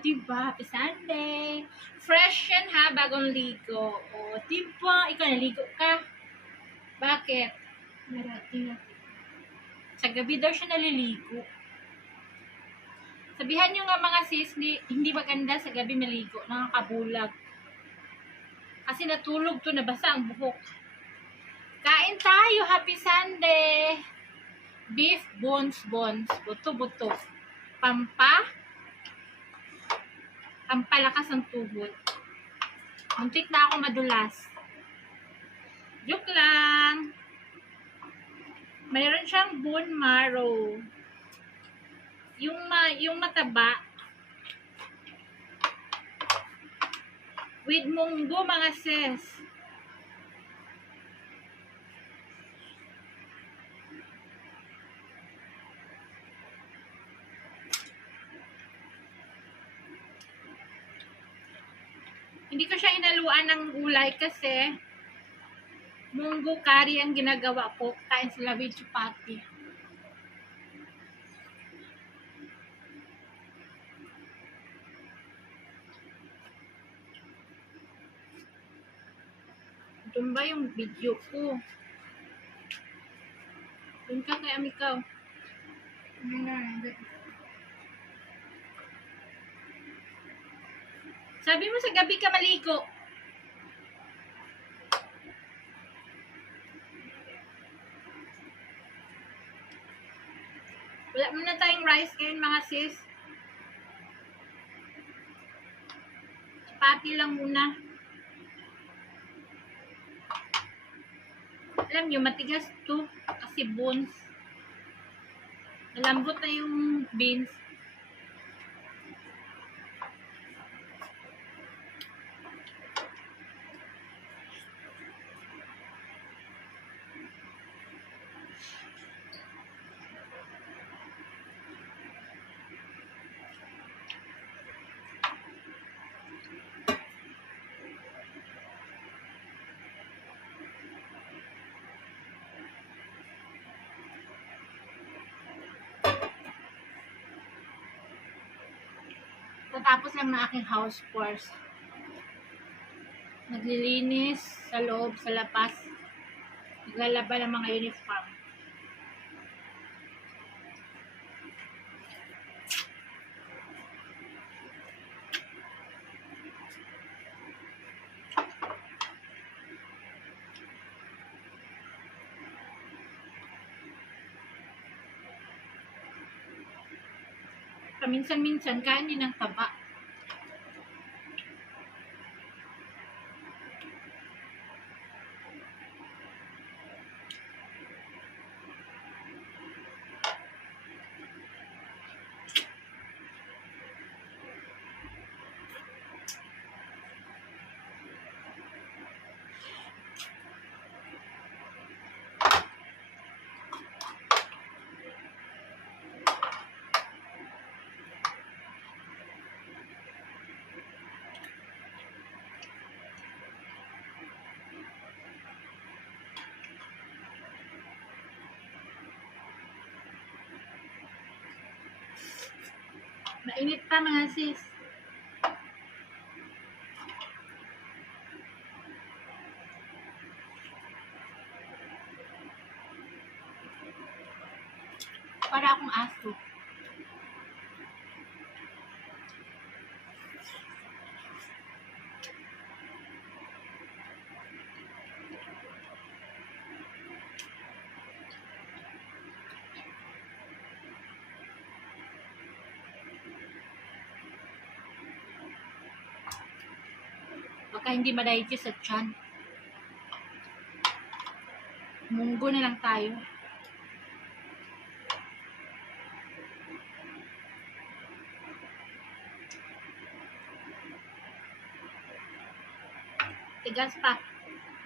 diba? Happy Sunday. Fresh yan ha, bagong ligo. O, diba? Ikaw naligo ka. Bakit? Marating. Sa gabi daw siya naliligo. Sabihan nyo nga mga sis, hindi maganda sa gabi maligo. Nakakabulag. Kasi natulog to, nabasa ang buhok. Kain tayo, happy Sunday. Beef bones, buto-buto. Pampalakas ng tuhod. Muntik na ako madulas. Joke lang. Mayroon siyang bone marrow. Yung mataba. With munggo mga sis. Hindi ko siya inaluan ng gulay kasi munggo curry ang ginagawa ko. Kain sila with chapati. Doon ba yung video ko? Doon ka kay Amikaw. Sabi mo sa gabi ka maligo. Wala muna tayong rice ngayon mga sis. Chapati lang muna. Alam nyo, matigas to. Kasi bones. Malambot na yung beans. Tapos lang na aking house chores. Naglilinis sa loob, sa labas. Naglalaba ng mga uniform. Paminsan-minsan, kain din ng taba. Mainit pa mga sis. Para akong aso. Baka hindi ma-digest sa tiyan. Munggo na lang tayo. Tigas pa.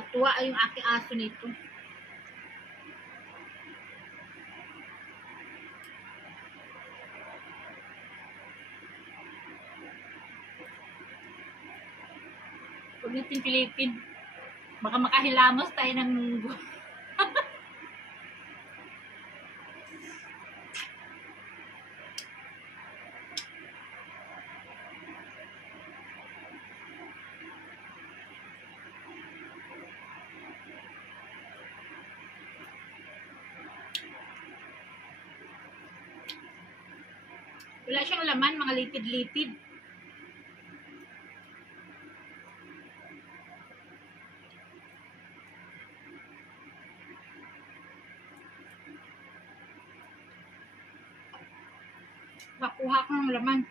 Matuwa yung aking aso nito. Ulitin Pilipin. Baka makahilamos tayo ng munggo. Wala siyang laman, mga litid-litid. Nakuha ko ng laman.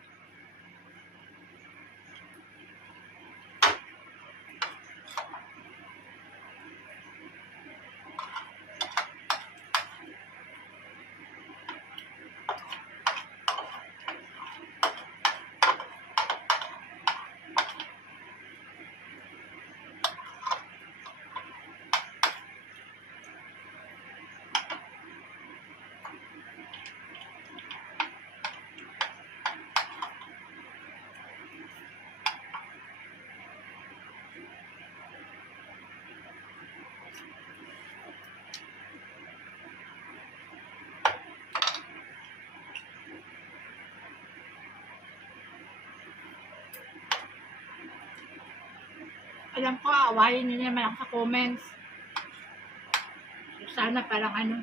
Alam ko, awayin nyo naman ako sa comments. So, sana parang ano.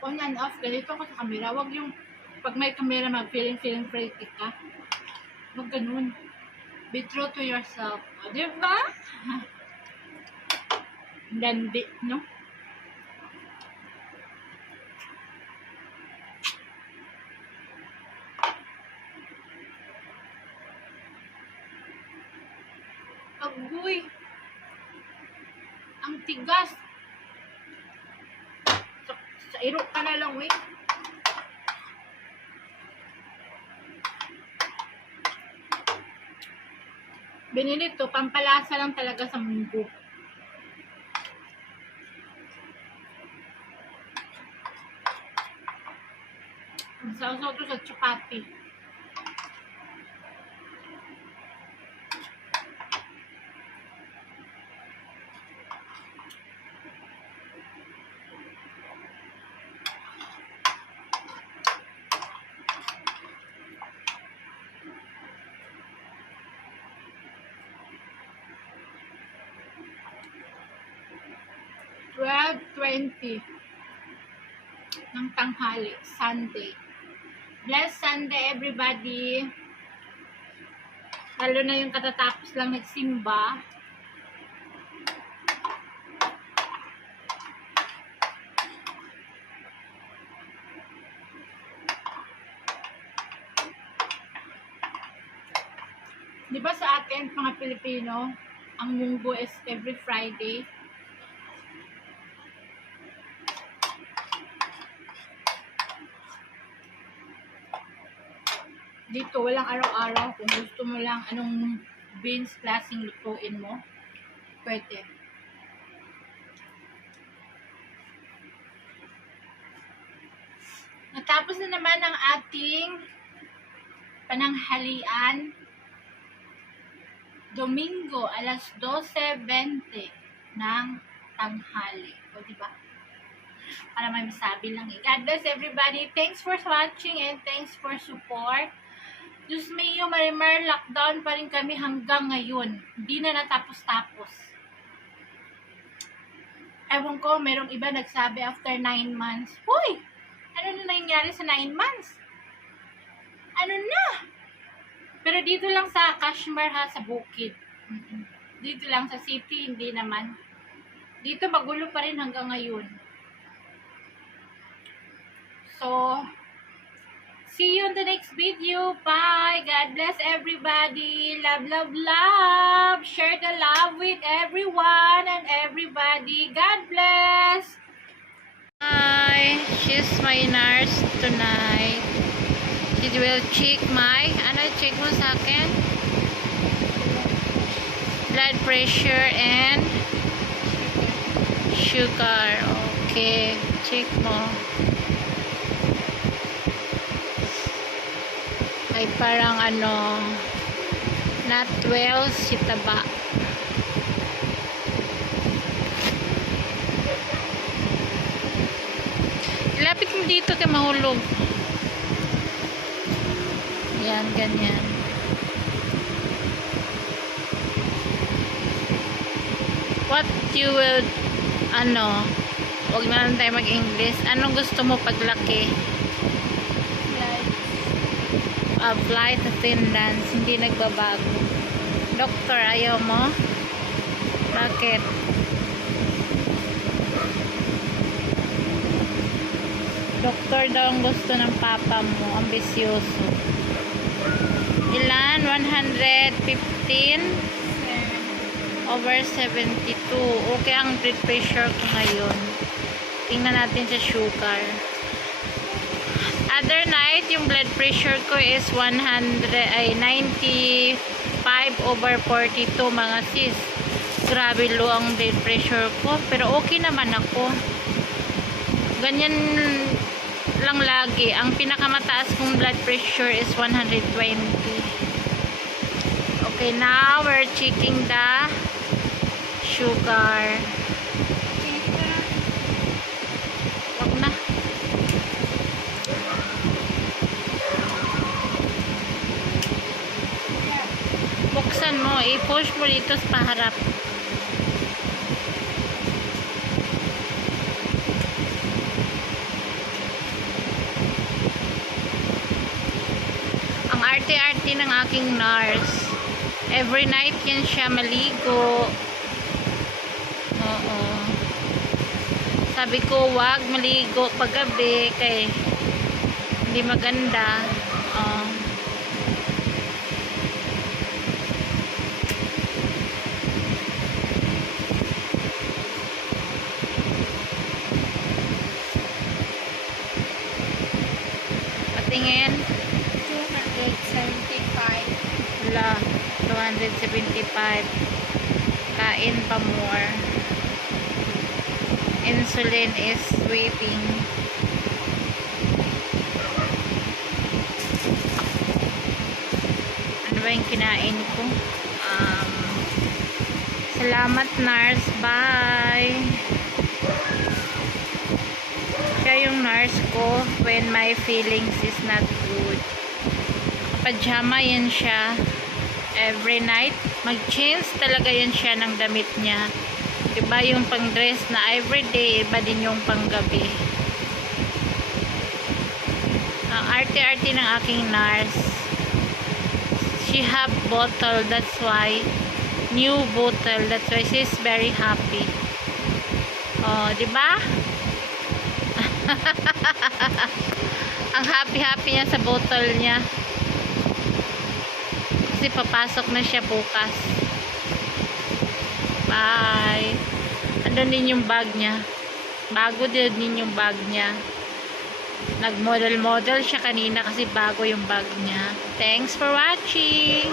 On and off, ganito ko sa camera. Huwag yung, pag may camera, mag-feeling free ka. Huwag ganun. Be true to yourself. O, diba? Landi, no? Agoy. Ang tigas. Sa iro ka na lang, wait. Binili to, pampalasa lang talaga sa munggo. Sausaw to sa chapati. $12.20 ng tanghali, Sunday. Blessed Sunday, everybody. Lalo na yung katatapos lang nagsimba. Di ba sa atin, mga Pilipino, ang munggo is every Friday? Dito, walang araw-araw. Kung gusto mo lang anong beans klaseng lutuin mo, pwede. Natapos na naman ang ating pananghalian. Domingo, alas 12:20 ng tanghali. O, diba? Para may masabi lang eh. God bless everybody. Thanks for watching and thanks for support. Diyos mio, Marimar, lockdown pa rin kami hanggang ngayon. Hindi na natapos-tapos. Ewan ko, merong iba nagsabi after 9 months. Hoy! Ano na nangyari sa 9 months? Ano na? Pero dito lang sa Kashmir ha, sa bukid. Dito lang sa city, hindi naman. Dito magulo pa rin hanggang ngayon. So, see you in the next video. Bye. God bless everybody. Love, love, love. Share the love with everyone and everybody. God bless. Hi. She's my nurse tonight. She will check my, check mo sa akin? Blood pressure and sugar. Okay. Check mo. Ay parang not well si taba. Ilapit mo dito kay mahulog. Yan, ganyan. What you will Huwag na lang tayo mag-English. Anong gusto mo paglaki? Flight attendants. Hindi nagbabago. Doktor, ayaw mo? Bakit? Doktor daw ang gusto ng papa mo. Ambisyoso. Ilan? 115? Over 72. Okay ang blood pressure ko ngayon. Tingnan natin sa sugar. Other night, yung blood pressure ko is 95 over 42 mga sis. Grabe low ang blood pressure ko. Pero okay naman ako. Ganyan lang lagi. Ang pinakamataas kong blood pressure is 120. Okay, now we're checking the sugar. Wag na. Buksan mo. I-push mo dito sa paharap. Ang arte-arte ng aking nurse. Every night yan siya maligo. Oo. Sabi ko, wag maligo paggabi kay hindi maganda. Patingin. 275. Wala. 275. Kain pa more. Insulin is waiting. Ano ba yung kinain ko? Salamat nurse. Bye. Siya yung nurse ko when my feelings is not good. Pajama yan siya. Every night, mag-change talaga yan siya ng damit niya. Diba yung pang-dress na everyday, iba din yung pang-gabi. Ang arte-arte ng aking nurse. She have bottle, that's why. New bottle, that's why she's very happy. Oh, diba? Ang happy-happy niya sa bottle niya. Kasi papasok na siya bukas. Bye. Andun din yung bag niya. Bago din yung bag niya. Nag-model-model siya kanina kasi bago yung bag niya. Thanks for watching.